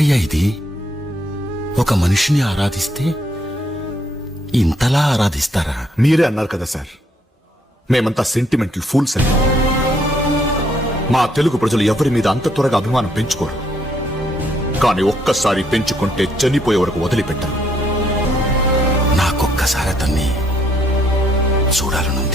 ఏమిటయ్యా ఇది? ఒక మనిషిని ఆరాధిస్తే ఇంతలా ఆరాధిస్తారా? మీరే అన్నారు కదా సార్, మేమంతా సెంటిమెంటల్ ఫూల్స్ అని. మా తెలుగు ప్రజలు ఎవరి మీద అంత త్వరగా అభిమానం పెంచుకోరు. కానీ ఒక్కసారి పెంచుకుంటే చనిపోయే వరకు వదిలిపెట్టరు. నాకొక్కసారి అతన్ని చూడాలను.